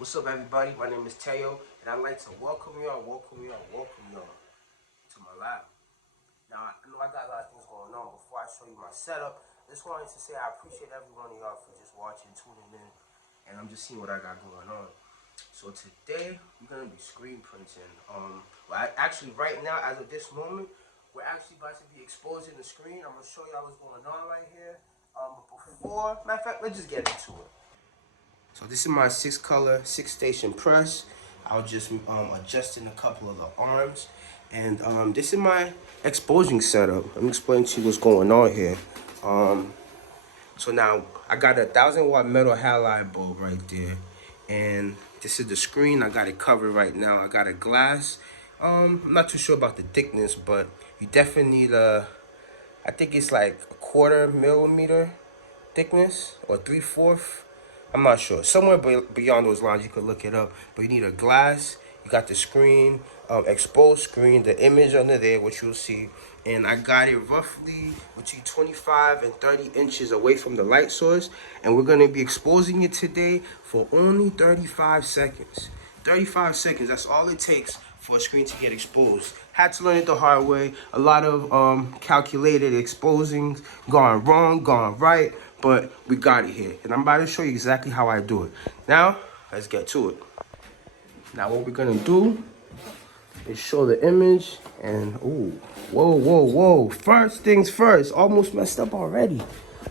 What's up, everybody? My name is Teo, and I'd like to welcome y'all to my lab. Now, I know I got a lot of things going on. Before I show you my setup, I just wanted to say I appreciate every one of y'all for just watching, tuning in, and I'm just seeing what I got going on. So today, we're going to be screen printing. Actually, right now, as of this moment, we're actually about to be exposing the screen. I'm going to show y'all what's going on right here. But before, matter of fact, let's just get into it. So this is my 6-color, 6-station press. I was just adjusting a couple of the arms. And this is my exposing setup. Let me explain to you what's going on here. So now I got a 1,000-watt metal halide bulb right there. And this is the screen. I got it covered right now. I got a glass. I'm not too sure about the thickness, but you definitely need I think it's like a 1/4 millimeter thickness or 3/4. I'm not sure. Somewhere beyond those lines, you could look it up. But you need a glass. You got the screen, exposed screen, the image under there, which you'll see. And I got it roughly between 25 and 30 inches away from the light source. And we're going to be exposing it today for only 35 seconds. 35 seconds, that's all it takes for a screen to get exposed. Had to learn it the hard way. A lot of calculated exposing, gone wrong, gone right, but we got it here. And I'm about to show you exactly how I do it. Now, let's get to it. Now what we're gonna do is show the image and, ooh, whoa. First things first, almost messed up already.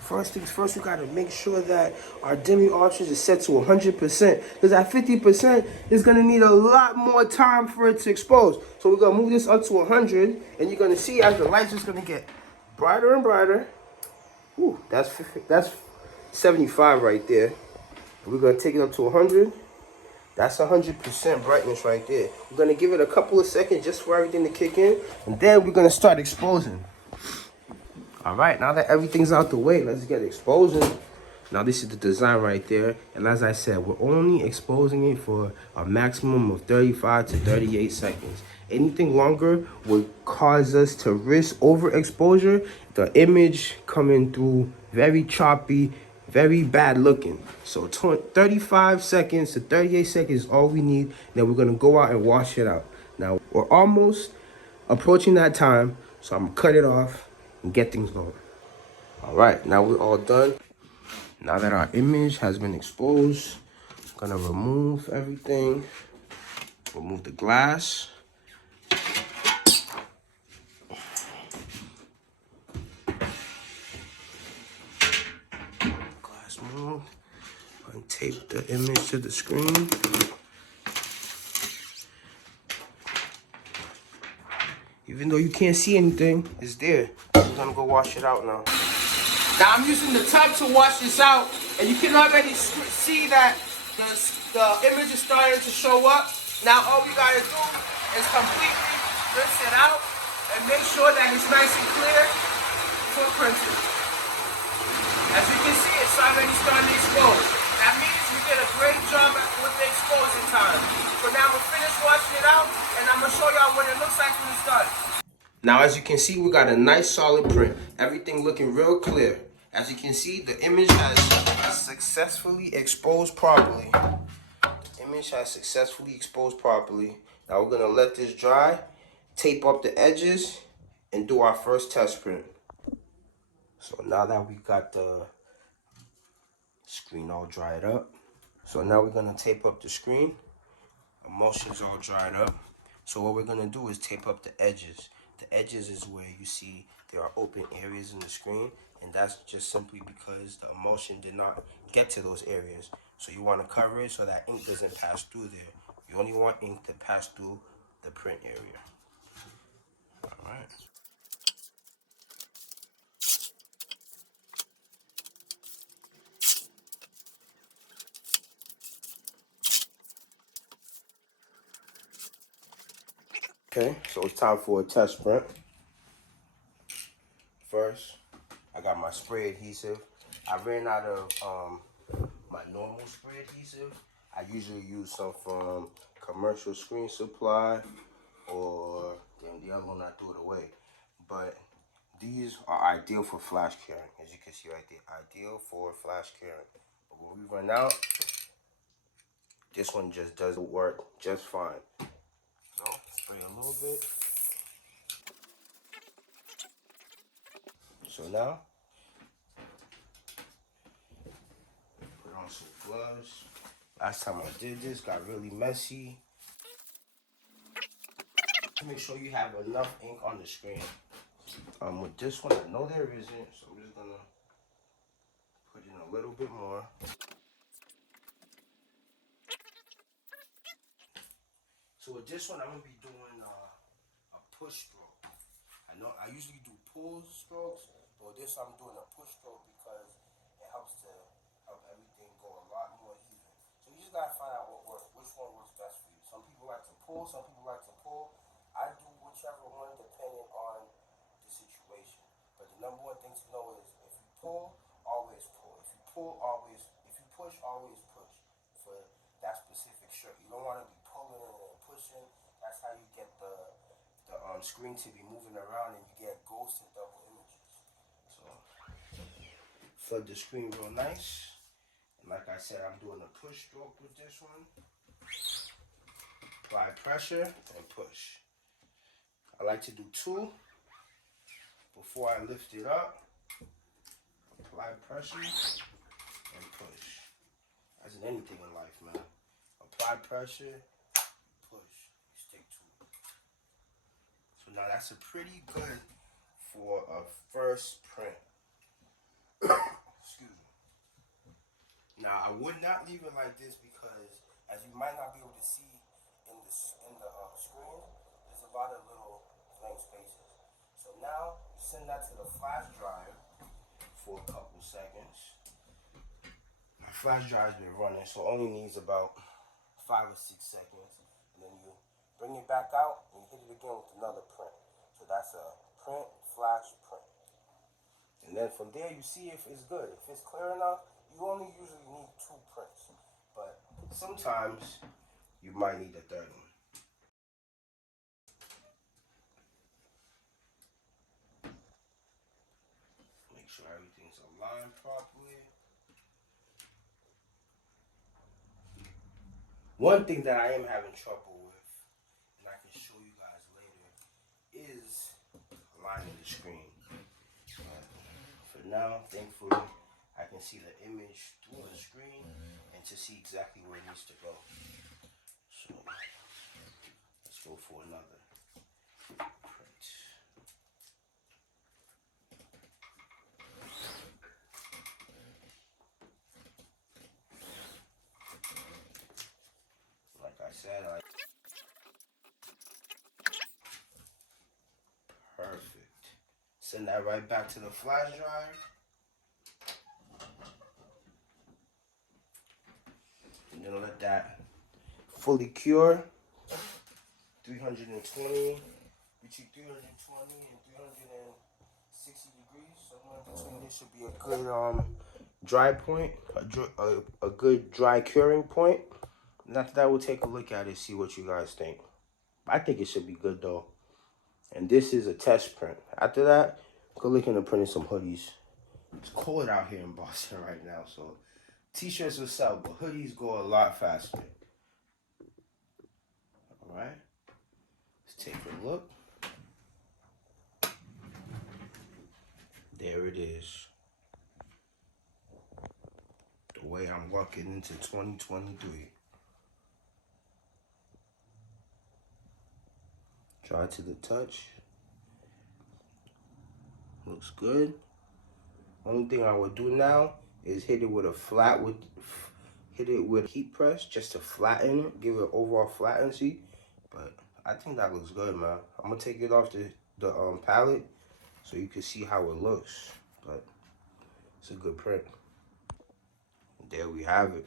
First things first, we gotta make sure that our dimming options is set to 100%. Because at 50%, it's gonna need a lot more time for it to expose. So we're gonna move this up to 100, and you're gonna see as the light's just gonna get brighter and brighter. Ooh, that's 75 right there. We're gonna take it up to 100. That's 100% brightness right there. We're gonna give it a couple of seconds just for everything to kick in, and then we're gonna start exposing. All right, now that everything's out the way, let's get exposing. Now this is the design right there, and as I said, we're only exposing it for a maximum of 35 to 38 seconds. Anything longer would cause us to risk overexposure, the image coming through very choppy, very bad looking. So 35 seconds to 38 seconds is all we need. Then we're gonna go out and wash it out. Now we're almost approaching that time, so I'm gonna cut it off and get things going. All right, now we're all done. Now that our image has been exposed, I'm gonna remove everything. Remove the glass. Glass moved. Untape the image to the screen. Even though you can't see anything, it's there. I'm gonna go wash it out now. Now I'm using the tub to wash this out, and you can already see that the image is starting to show up. Now all we gotta do is completely rinse it out and make sure that it's nice and clear for printing. As you can see, it's already starting to expose. That means we did a great job with the exposing time. So now we're finished washing it out, and I'm gonna show y'all what it looks like when it's done. Now, as you can see, we got a nice solid print. Everything looking real clear. As you can see, the image has successfully exposed properly. The image has successfully exposed properly. Now we're gonna let this dry, tape up the edges, and do our first test print. So now that we got the screen all dried up, so now we're gonna tape up the screen. Emulsion's all dried up. So what we're gonna do is tape up the edges. The edges is where you see there are open areas in the screen, and that's just simply because the emulsion did not get to those areas. So you want to cover it so that ink doesn't pass through there. You only want ink to pass through the print area. All right. Okay, so it's time for a test print. First, I got my spray adhesive. I ran out of my normal spray adhesive. I usually use some from Commercial Screen Supply, or the other one I threw it away. But these are ideal for flash curing, as you can see right there. Ideal for flash curing. But when we run out, this one just doesn't work just fine. So spray a little bit. So now, put on some gloves. Last time I did this, got really messy. Make sure you have enough ink on the screen. With this one, I know there isn't, so I'm just gonna put in a little bit more. So with this one, I'm gonna be doing a push stroke. I know I usually do pull strokes, but with this I'm doing a push stroke because it helps to help everything go a lot more even. So you just gotta find out which one works best for you. Some people like to pull, some people like to pull. I do whichever one depending on the situation. But the number one thing to know is if you pull, always pull. If you pull, always. If you push, always push for that specific shirt. You don't want to be pulling and pushing. That's how you get the screen to be moving around and you get ghost and double images. So flood the screen real nice. And like I said, I'm doing a push stroke with this one. Apply pressure and push. I like to do 2 before I lift it up. Apply pressure and push. As in anything in life, man. Apply pressure, push, stick to it. So now that's a pretty good for a first print. Excuse me. Now I would not leave it like this because, as you might not be able to see in the screen, there's a lot of little blank spaces. So now you send that to the flash drive for a couple seconds. My flash drive's been running, so it only needs about 5 or 6 seconds, and then you bring it back out and you hit it again with another print. So that's a print, flash, print. And then from there you see if it's good. If it's clear enough, you only usually need 2 prints. But sometimes you might need a third one. Make sure everything's aligned properly. One thing that I am having trouble with, and I can show you guys later, is aligning the screen. For now, thankfully, I can see the image through the screen and to see exactly where it needs to go. So let's go for another print. Like I said, perfect. Send that right back to the flash drive. And then let that fully cure. 320, between 320 and 360 degrees. Somewhere between this should be a good dry point, a good dry curing point. And after that, we'll take a look at it, see what you guys think. I think it should be good though. And this is a test print. After that, go look into printing some hoodies. It's cold out here in Boston right now, so t-shirts will sell, but hoodies go a lot faster. All right, let's take a look. There it is. The way I'm walking into 2023. Dry to the touch. Looks good. Only thing I would do now is hit it with heat press just to flatten it, give it an overall flattency. But I think that looks good, man. I'm gonna take it off the palette so you can see how it looks. But it's a good print. And there we have it,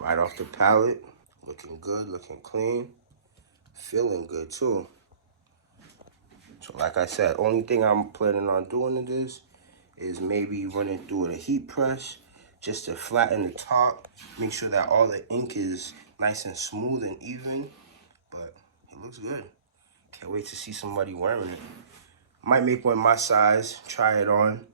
right off the palette. Looking good, looking clean, feeling good too. So like I said, only thing I'm planning on doing to this is maybe running through a heat press just to flatten the top, make sure that all the ink is nice and smooth and even. But it looks good. Can't wait to see somebody wearing it. Might make one my size, try it on,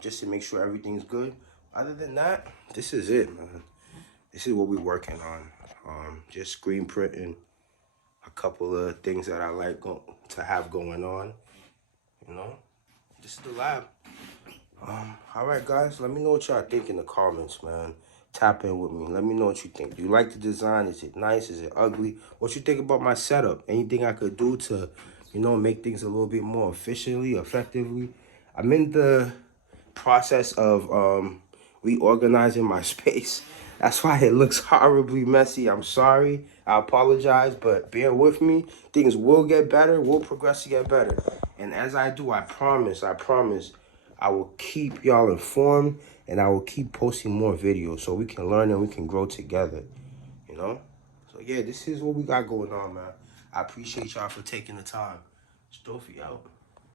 just to make sure everything's good. Other than that, this is it, man. This is what we're working on. Just screen printing a couple of things that I like to have going on, you know. This is the lab. All right, guys, let me know what y'all think in the comments, man. Tap in with me. Let me know what you think. Do you like the design? Is it nice? Is it ugly? What you think about my setup? Anything I could do to, you know, make things a little bit more efficiently, effectively? I'm in the process of reorganizing my space. That's why it looks horribly messy. I'm sorry. I apologize, but bear with me. Things will get better. We'll progress to get better. And as I do, I promise, I will keep y'all informed, and I will keep posting more videos so we can learn and we can grow together, you know? So, yeah, this is what we got going on, man. I appreciate y'all for taking the time. Strophy out.